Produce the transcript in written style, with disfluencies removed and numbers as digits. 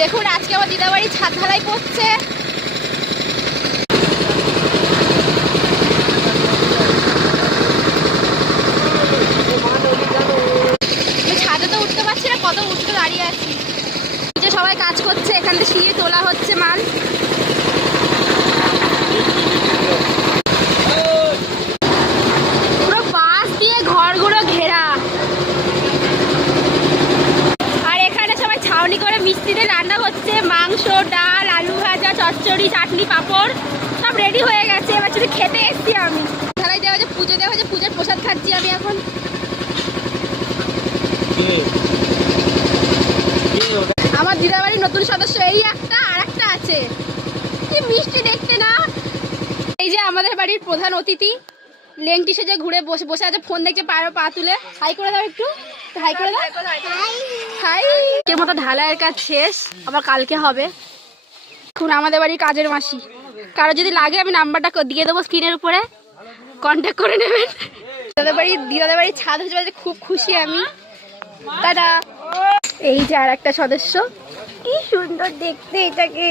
দেখুন আজকে আমার দিদাবাড়ি ছাদ ঢালাই পড়ছে। ছাদে তো উঠতে পারছি না, কত উঠতে দাঁড়িয়ে আছি। যে সবাই কাজ করছে, এখান থেকে সিঁড়ি তোলা হচ্ছে মাল। পুরো বাঁশ দিয়ে ঘরগুলো ঘেরা, আর এখানে সবাই ছাউনি করে মিস্ত্রিতে রান্না হচ্ছে। মাংস, ডাল, আলু ভাজা, চচ্চড়ি, চাটনি, পাঁপড় সব রেডি হয়ে গেছে। এবার শুধু খেতে এসছি আমি। ঢালাই দেওয়া হচ্ছে, পুজো দেওয়া হচ্ছে, পুজোর প্রসাদ খাচ্ছি আমি এখন। আমার দিদাবাড়ির নতুন সদস্য এই একটা, আর একটা আছে, কি মিষ্টি দেখতে না। এই যে আমাদের বাড়ির প্রধান অতিথি, লেংটি সেজে ঘুরে বসে বসে আছে, ফোন দেখছে, পায়ের পা তুলে। হাই করে দাও একটু, হাই করে দাও। হাই। কে মতো ঢালাইয়ের কাজ শেষ, আবার কালকে হবে। এখন আমাদের বাড়ির কাজের মাসি, কারো যদি লাগে আমি নাম্বারটা দিয়ে দেবো স্ক্রিনের উপরে, কন্ট্যাক্ট করে নেবেন। দিদাদের বাড়ির ছাদ হচ্ছে, খুব খুশি আমি। দাদা এই যে আর একটা সদস্য, কি সুন্দর দেখতে এটাকে।